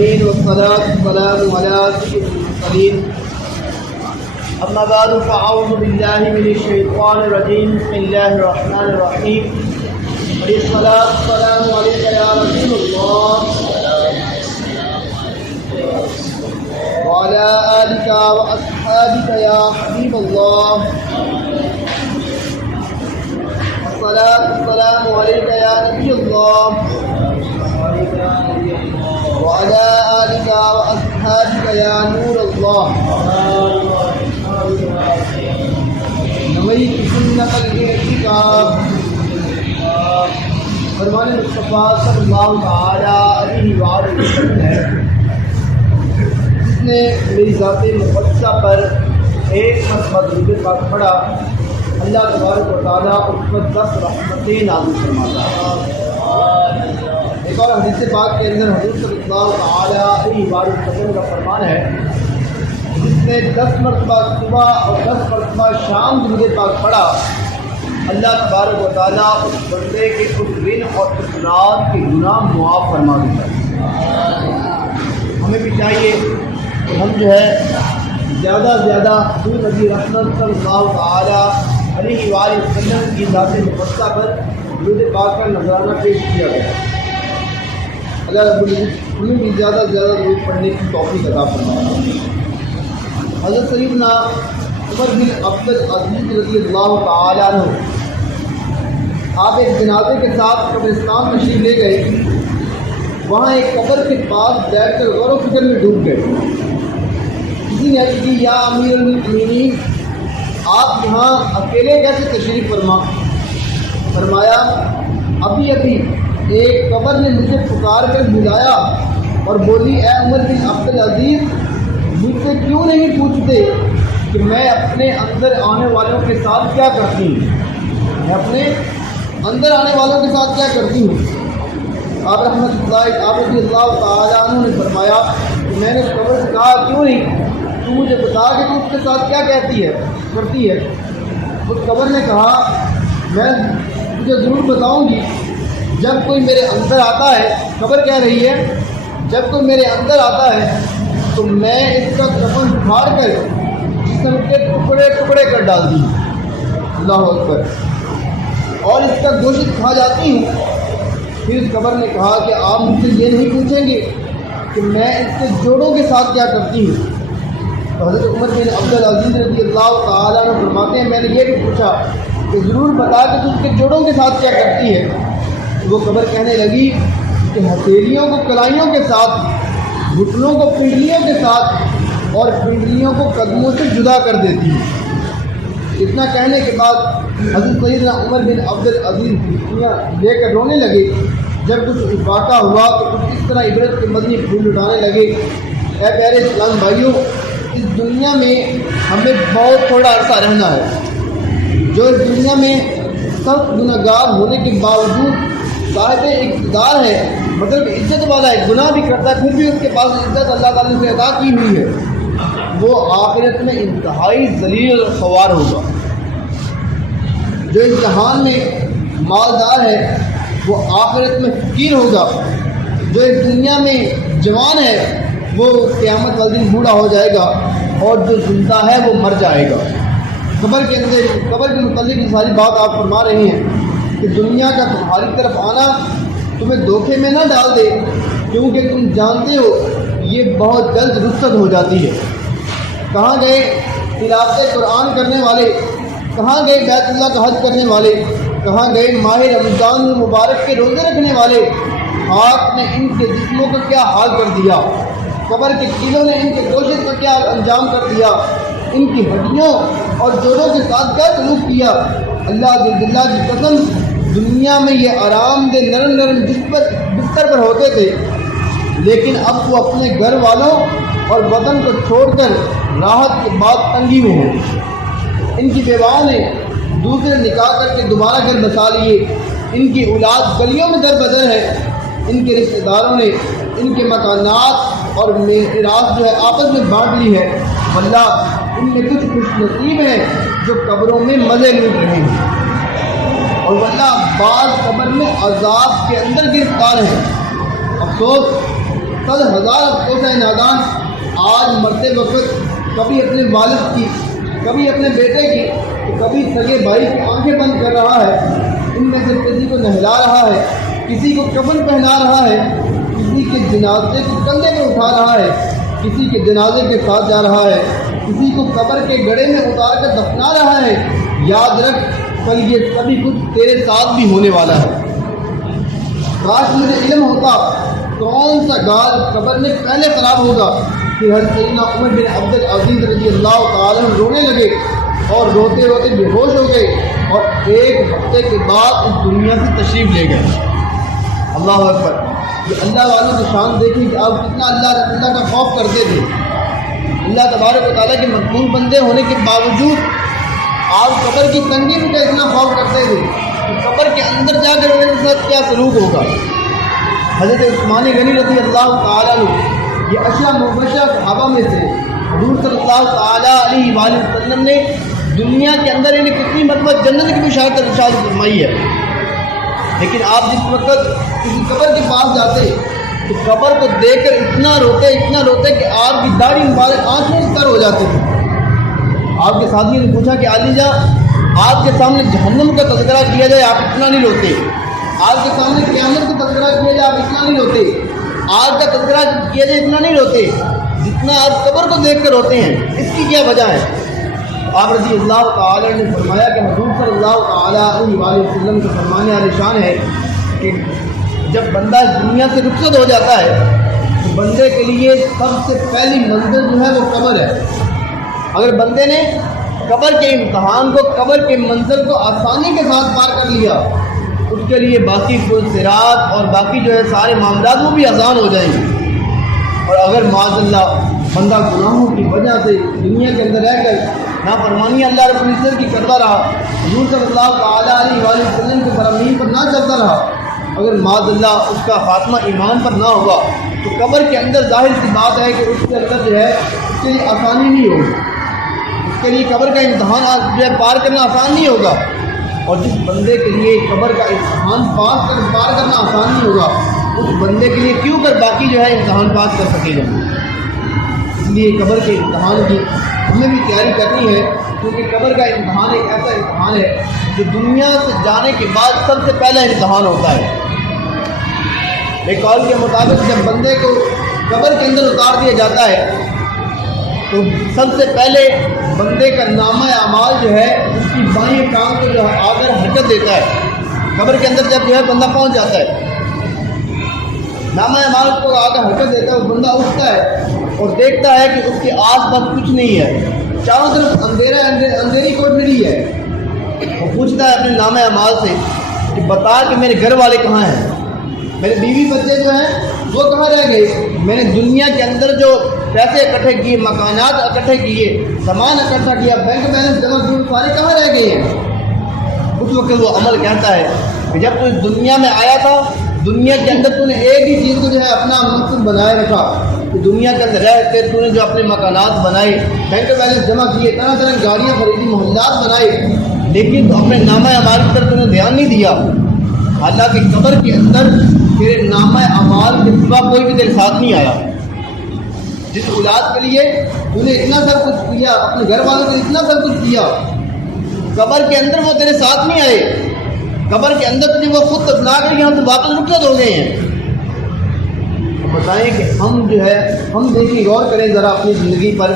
العالمين والصلاة والسلام على سيد المرسلين أما بعد فأعوذ بالله من الشيطان الرجيم بسم الله الرحمن الرحيم والصلاة والسلام عليك يا رسول الله وعلى آلك وأصحابك يا حبيب الله الصلاة والسلام عليك يا نبي الله وعلى آلك وأصحابك يا نور الله نويت سنة الاعتكاف فرمان مصطفیٰ صلی اللہ تعالیٰ علیہ وآلہ وسلم ہے جس نے میری ذات مقدسہ پر ایک مرتبہ درود پاک پڑھا اللہ تبارک و تعالیٰ اس پر 10 رحمتیں نازل فرماتا ہے۔ ایک اور حدیث پاک کے اندر حضور صلی اللہ تعالیٰ علیہ وآلہ وسلم کا فرمان ہے جس نے 10 مرتبہ صبح اور 10 مرتبہ شام درود پاک پڑھا اللہ تبارک و تعالیٰ اس بندے کے اس دن اور اس رات کے گناہ معاف فرما دیتا ہے۔ ہمیں بھی چاہیے کہ ہم جو ہے زیادہ سے زیادہ حضور نبی رحمت صلی اللہ تعالیٰ علیہ وآلہ وسلم کی ذات مقدسہ پر درود پاک کا نذرانہ پیش کیا گیا ہے۔ اللہ رب العزت ہمیں بھی زیادہ سے زیادہ درود پڑھنے کی توفیق عطا فرمائے۔ حضرت سیدنا عمر بن عبد العزیز رضی اللہ تعالیٰ عنہ آپ ایک جنازے کے ساتھ قبرستان تشریف لے گئے، وہاں ایک قبر کے پاس بیٹھ کر غور و فکر میں ڈوب گئے۔ کسی نے عرض کی یا امیر المؤمنین آپ یہاں اکیلے کیسے تشریف فرمایا ابھی ایک قبر نے مجھے پکار کر بلایا اور بولی اے عمر بن عبد العزیز مجھ سے کیوں نہیں پوچھتے کہ میں اپنے اندر آنے والوں کے ساتھ کیا کرتی ہوں، آپ رضی اللہ تعالیٰ عنہ نے فرمایا کہ میں نے قبر سے کہا کیوں نہیں، تو مجھے بتا کہ تو اس کے ساتھ کیا کرتی ہے۔ اس قبر نے کہا میں تجھے ضرور بتاؤں گی، جب کوئی میرے اندر آتا ہے، قبر کہہ رہی ہے جب کوئی میرے اندر آتا ہے تو میں اس کا کفن پھاڑ کر جسم کے ٹکڑے ٹکڑے کر ڈالتی ہوں، اللہ اکبر، اور اس کا گوشت کھا جاتی ہوں۔ پھر اس قبر نے کہا کہ آپ مجھ سے یہ نہیں پوچھیں گے کہ میں اس کے جوڑوں کے ساتھ کیا کرتی ہوں۔ تو حضرت عمر بن عبد العزیز رضی اللہ تعالیٰ عنہ فرماتے ہیں میں نے یہ بھی پوچھا کہ ضرور بتا کہ تم اس کے جوڑوں کے ساتھ کیا کرتی ہے۔ وہ قبر کہنے لگی کہ ہتھیلیوں کو کلائیوں کے ساتھ، گھٹنوں کو پنڈلیوں کے ساتھ اور پنڈلیوں کو قدموں سے جدا کر دیتی ہے۔ اتنا کہنے کے بعد حضرت سیدنا عمر بن عبد العزیز دنیا لے کر رونے لگے۔ جب کچھ افاقہ ہوا تو کچھ اس طرح عبرت کے مدنی پھول اٹھانے لگے۔ اے پیارے اسلام بھائیوں، اس دنیا میں ہمیں بہت تھوڑا عرصہ رہنا ہے۔ جو اس دنیا میں سخت گنہگار ہونے کے باوجود صاحب اقتدار ہے، مطلب عزت والا ہے، گناہ بھی کرتا ہے پھر بھی اس کے پاس عزت اللہ تعالیٰ سے عطا کی ہوئی ہے، وہ آخرت میں انتہائی ذلیل اور خوار ہوگا۔ جو اس جہان میں مالدار ہے وہ آخرت میں فقیر ہوگا۔ جو اس دنیا میں جوان ہے وہ قیامت والے دن بوڑھا ہو جائے گا، اور جو زندہ ہے وہ مر جائے گا۔ قبر کے متعلق یہ ساری بات آپ فرما رہے ہیں کہ دنیا کا تمہاری طرف آنا تمہیں دھوکے میں نہ ڈال دے، کیونکہ تم جانتے ہو یہ بہت جلد رخصت ہو جاتی ہے۔ کہاں گئے تلاوت قرآن کرنے والے، کہاں گئے بیت اللہ کا حج کرنے والے، کہاں گئے ماہ رمضان المبارک کے روزے رکھنے والے؟ خاک نے ان کے جسموں کا کیا حال کر دیا، قبر کے کیلوں نے ان کے گوشت کا کیا انجام کر دیا، ان کی ہڈیوں اور جوڑوں کے ساتھ کیا سلوک کیا۔ اللہ جل کی قسم دنیا میں یہ آرام دہ نرم بستر پر ہوتے تھے، لیکن اب وہ اپنے گھر والوں اور وطن کو چھوڑ کر راحت کے بعد تنگی میں ہیں۔ ان کی بیواؤں نے دوسرے نکاح کر کے دوبارہ گھر بسا لیے، ان کی اولاد گلیوں میں در بدر ہے، ان کے رشتہ داروں نے ان کے مکانات اور میراث جو ہے آپس میں بانٹ لی ہے۔ واللہ ان میں کچھ خوش نصیب ہیں جو قبروں میں مزے لوٹ رہے ہیں، اور واللہ بعض قبر میں عذاب کے اندر گرفتار ہیں۔ افسوس 100 ہزار افسوس ہے نادان آج مرتے وقت کبھی اپنے والد کی، کبھی اپنے بیٹے کی، کبھی سگے بھائی کی آنکھیں بند کر رہا ہے، ان میں سے کسی کو نہلا رہا ہے، کسی کو کفن پہنا رہا ہے، کسی کے جنازے کو کندھے میں اٹھا رہا ہے، کسی کے جنازے کے ساتھ جا رہا ہے، کسی کو قبر کے گڑھے میں اتار کر دفنا رہا ہے۔ یاد رکھ کل یہ سبھی کچھ تیرے ساتھ بھی ہونے والا ہے۔ کاش مجھے علم ہوتا کون سا گال قبر میں پہلے خراب ہوگا۔ پھر حضرت سیدنا عمر بن عبد العزیز رضی اللہ تعالیٰ عنہ رونے لگے اور روتے روتے بے ہوش ہو گئے اور 1 ہفتے کے بعد اس دنیا سے تشریف لے گئے۔ اللہ اکبر! یہ اللہ والوں کی شان دیکھیں کہ آپ کتنا اللہ کا خوف کرتے تھے۔ اللہ تبارک و تعالیٰ کے مقبول بندے ہونے کے باوجود آپ قبر کی تنگی کا اتنا خوف کرتے تھے کہ قبر کے اندر جا کر میرے ساتھ کیا سلوک ہوگا۔ حضرت عثمان غنی رضی اللہ تعالیٰ عنہ یہ اشرف مبشرہ صحابہ میں سے حضور صلی اللہ تعالیٰ علیہ وآلہ وسلم نے دنیا کے اندر انہیں کتنی مرتبہ جنت کی بشارت فرمائی ہے، لیکن آپ جس وقت کسی قبر کے پاس جاتے تو قبر کو دیکھ کر اتنا روتے کہ آپ کی داڑھی مبارک آنکھوں سے تر ہو جاتے تھے۔ آپ کے ساتھیوں نے پوچھا کہ علی جان آپ کے سامنے جہنم کا تذکرہ کیا جائے آپ اتنا نہیں روتے، آپ کے سامنے قیامت کا تذکرہ کیا جائے آپ اتنا نہیں روتے، آگ کا تذکرہ کیا جائے اتنا نہیں روتے جتنا آپ قبر کو دیکھ کر روتے ہیں۔ اس کی کیا وجہ ہے؟ آپ رضی اللہ تعالیٰ نے فرمایا کہ حضور صلی اللہ تعالیٰ علیہ وآلہ وسلم کا فرمانے عالی شان ہے کہ جب بندہ دنیا سے رخصت ہو جاتا ہے تو بندے کے لیے سب سے پہلی منزل جو ہے وہ قبر ہے۔ اگر بندے نے قبر کے امتحان کو، قبر کے منزل کو آسانی کے ساتھ پار کر لیا، اس کے لیے باقی پل صراط اور باقی جو ہے سارے معاملات وہ بھی آسان ہو جائیں گے۔ اور اگر معاذ اللہ بندہ گناہوں کی وجہ سے دنیا کے اندر رہ کر نافرمانی اللہ رب العزت کی کرتا رہا، حضور صلی اللہ تعالیٰ علیہ وآلہ وسلم کے فرامین پر نہ چلتا رہا، اگر معاذ اللہ اس کا خاتمہ ایمان پر نہ ہوگا تو قبر کے اندر ظاہر سی بات ہے کہ اس کے اندر جو ہے اس کے لیے آسانی نہیں ہوگی، اس کے لیے قبر کا امتحان جو ہے پار کرنا آسان نہیں ہوگا۔ اور جس بندے کے لیے قبر کا امتحان پار کرنا آسان نہیں ہوگا اس بندے کے لیے کیوں کر باقی جو ہے امتحان پاس کر سکے گا۔ اس لیے قبر کے امتحان کی ہمیں بھی تیاری کرنی ہے، کیونکہ قبر کا امتحان ایک ایسا امتحان ہے جو دنیا سے جانے کے بعد سب سے پہلا امتحان ہوتا ہے۔ ایک قول کے مطابق جب بندے کو قبر کے اندر اتار دیا جاتا ہے تو سب سے پہلے بندے کا نامہ اعمال جو ہے اس کی بائیں کام کو جو ہے آ کر حرکت دیتا ہے۔ قبر کے اندر جب جو ہے بندہ پہنچ جاتا ہے، نامہ اعمال کو آ کر حرکت دیتا ہے، وہ بندہ اٹھتا ہے اور دیکھتا ہے کہ اس کے آس پاس کچھ نہیں ہے، چاروں طرف اندھیری کوٹڑی ہے۔ وہ پوچھتا ہے اپنے نامہ اعمال سے کہ بتا کہ میرے گھر والے کہاں ہیں، میرے بیوی بچے جو ہیں وہ کہاں رہ گئے، میں نے دنیا کے اندر جو پیسے اکٹھے کیے، مکانات اکٹھے کیے، سامان اکٹھا کیا، بینک بیلنس جمع کیے، سارے کہاں رہ گئے ہیں۔ اس وقت وہ عمل کہتا ہے کہ جب تو اس دنیا میں آیا تھا، دنیا کے اندر تو نے ایک ہی چیز کو جو ہے اپنا مقصد بنائے رکھا کہ دنیا کے اندر رہ کے تو نے جو اپنے مکانات بنائے، بینک بیلنس جمع کیے، طرح طرح گاڑیاں خریدی، محلات بنائے، لیکن تو اپنے نامہ اعمال کی طرف تو نے دھیان نہیں دیا۔ حالانکہ قبر کے اندر تیرے نامہ اعمال کے سوا کوئی بھی تیرے ساتھ نہیں آیا۔ جس اولاد کے لیے تو نے اتنا سب کچھ کیا، اپنے گھر والوں نے اتنا سب کچھ کیا، قبر کے اندر وہ تیرے ساتھ نہیں آئے۔ قبر کے اندر تجھے وہ خود دفنا کر یہاں سے واپس رخصت ہو گئے ہیں۔ بتائیں کہ ہم جو ہے ہم دیکھیں، غور کریں ذرا اپنی زندگی پر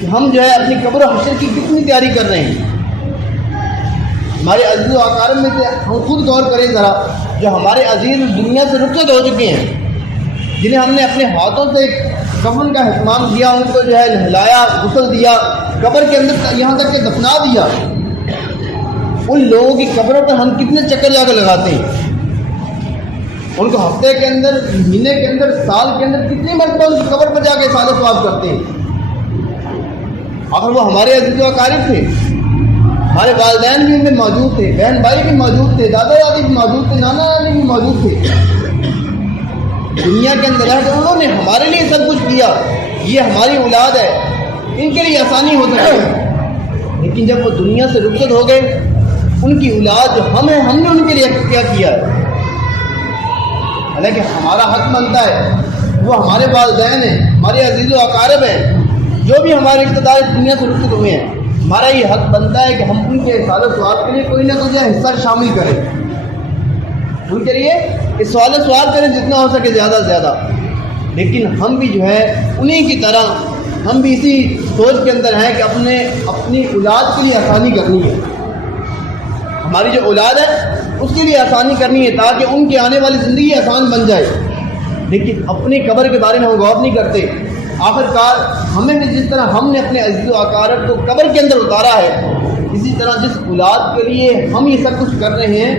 کہ ہم جو ہے اپنی قبر و حشر کی کتنی تیاری کر رہے ہیں۔ ہمارے عزیز و اقارب میں سے ہم خود غور کریں ذرا، جو ہمارے عزیز دنیا سے رخصت ہو چکے ہیں، جنہیں ہم نے اپنے ہاتھوں سے کفن کا اہتمام کیا، ان کو جو ہے نہلایا، غسل دیا، قبر کے اندر یہاں تک کہ دفنا دیا، ان لوگوں کی قبروں پر ہم کتنے چکر جا کر لگاتے ہیں، ان کو ہفتے کے اندر، مہینے کے اندر، سال کے اندر کتنی مرتبہ ان کی قبر پر جا کے سال و ثواب کرتے ہیں۔ آخر وہ ہمارے عزیز و اقارب تھے، ہمارے والدین بھی ان میں موجود تھے، بہن بھائی بھی موجود تھے، دادا دادی بھی موجود تھے، نانا نانی بھی موجود تھے، دنیا کے اندر رہ کر انہوں نے ہمارے لیے سب کچھ کیا، یہ ہماری اولاد ہے، ان کے لیے آسانی ہو سکتی، لیکن جب وہ دنیا سے رخصت ہو گئے، ان کی اولاد جو ہم ہیں، ہم نے ان کے لیے کیا کیا ہے۔ حالانکہ ہمارا حق بنتا ہے وہ ہمارے والدین ہیں، ہمارے عزیز و اقارب ہیں، جو بھی ہمارے اقتدار اس دنیا سے رخصت ہوئے ہیں، ہمارا یہ حق بنتا ہے کہ ہم ان کے سوال و سوال کے لیے کوئی نہ کوئی حصہ شامل کریں، ان کے لیے اس سوال و سوال کریں جتنا ہو سکے زیادہ سے زیادہ. لیکن ہم بھی جو ہے انہیں کی طرح ہم بھی اسی سوچ کے اندر ہیں کہ اپنی اولاد کے لیے آسانی کرنی ہے. ہماری جو اولاد ہے اس کے لیے آسانی کرنی ہے تاکہ ان کی آنے والی زندگی آسان بن جائے. لیکن اپنی قبر کے بارے میں ہم غور نہیں کرتے. آخر کار ہمیں بھی جس طرح ہم نے اپنے عزیز و اقارب کو قبر کے اندر اتارا ہے، اسی طرح جس اولاد کے لیے ہم یہ سب کچھ کر رہے ہیں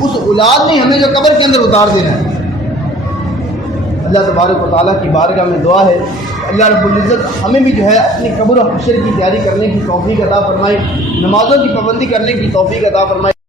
اس اولاد نے ہمیں جو قبر کے اندر اتار دینا ہے. اللہ تبارک و تعالیٰ کی بارگاہ میں دعا ہے اللہ رب العزت ہمیں بھی جو ہے اپنی قبر و حشر کی تیاری کرنے کی توفیق عطا فرمائے، نمازوں کی پابندی کرنے کی توفیق عطا فرمائے.